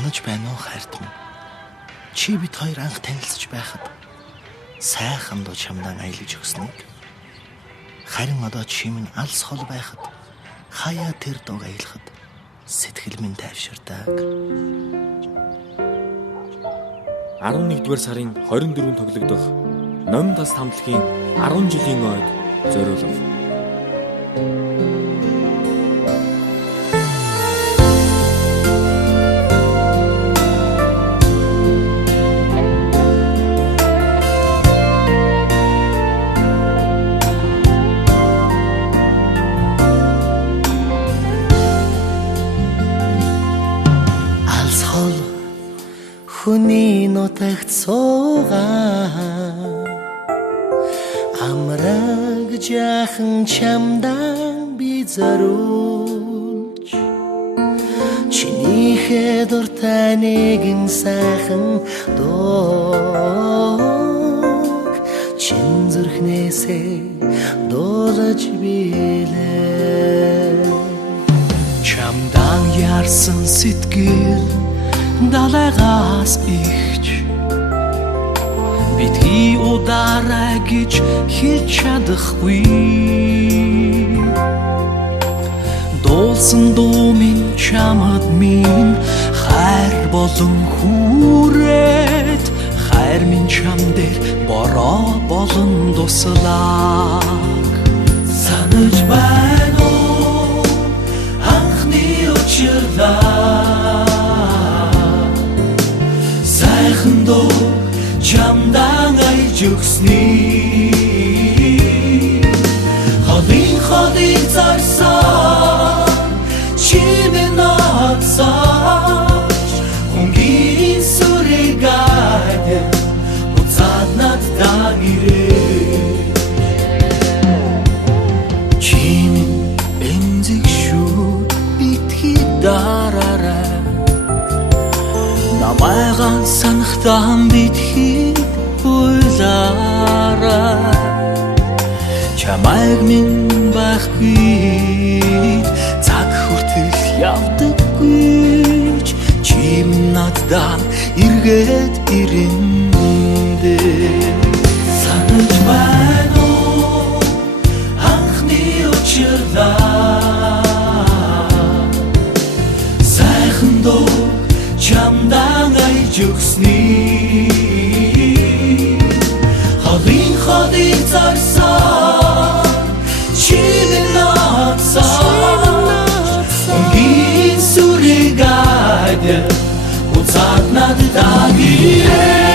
Санаж байна уу хайрт минь? Чи бид хоёр анх танилцж байхад сайхан дуу чамдаа аялаж өгснийг. Харин одоо чи минь алс хол байхад хаяа тэр дууг аялахад сэтгэл минь тайвширдаг. 11-р сарын 24-нд тоглогдох Номын тас хамтлагийн 10 жилийн ойд зориулав. Алс хол хүний нутагт суугаа амраг жаахан чамдан би зориулж чинийхээ дуртай нэгэн сайхан дууг чин зүрхнээсээ дуулаж билээ. Чамдан ярсан сэтгэл далайгаас ихч бидний удараа гэж хэлж чадахгүй. Дуулсан дуу минь чамд минь хайр болон хүрээд хайр минь чам дээр бороо болон дуслаг. Санаж байна уу анхны учирлаа сайхан дуу чамдан аялж өгснийг. Холын зарсан чи минь надсаж хөнгөн сүрэг айд буцаад надад ирээ. Чи минь эмзэг шүү битгий дараарай намайгаан санахтан битгий уйлаарай. Чамайг минь байхгүй цаг хүртэл явдаггүй чи минь надад эргээд ирэндээ. Санаж байна уу анхны учирлаа сайхан дуу чамдан аялж өгснийг. Холын зарсан чи минь надсаж хөнгөн сүрэг айд буцаад надад ирээ.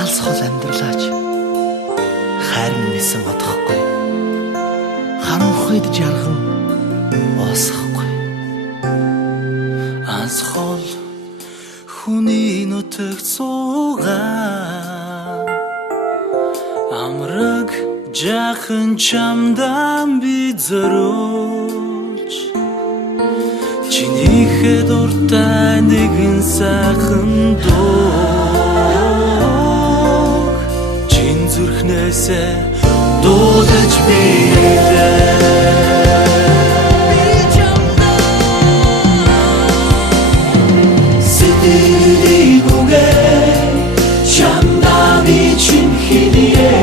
Алс хол амьдралаач хайр минь нисэн одохгүй. Харанхуйд жарган оосхгүй. Алс хол хүний нутагт суугаа амраг жаахан чамдан би зориулж чинийхээ дуртай нэгэн сайхан дууг чин зүрхнээсээ дуулаж билээ. Сэтгэлийн үгээ чамдаа би чин хэлье.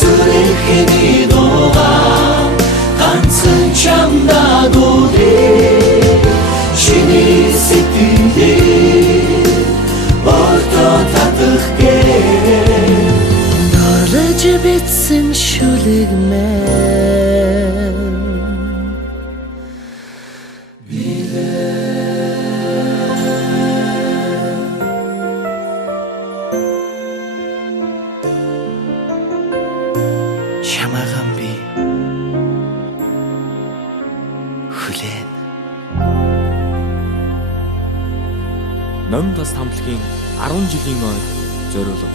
Зүрхэний дуугаа ганцхан чамдаа дуулъя. Чиний сэтгэлийг ордоо татах гээ норж битсэн шүлэг мэн чамаахан би хүлээн. Номын тас хамтлагийн 10 жилийн ойд зориулав.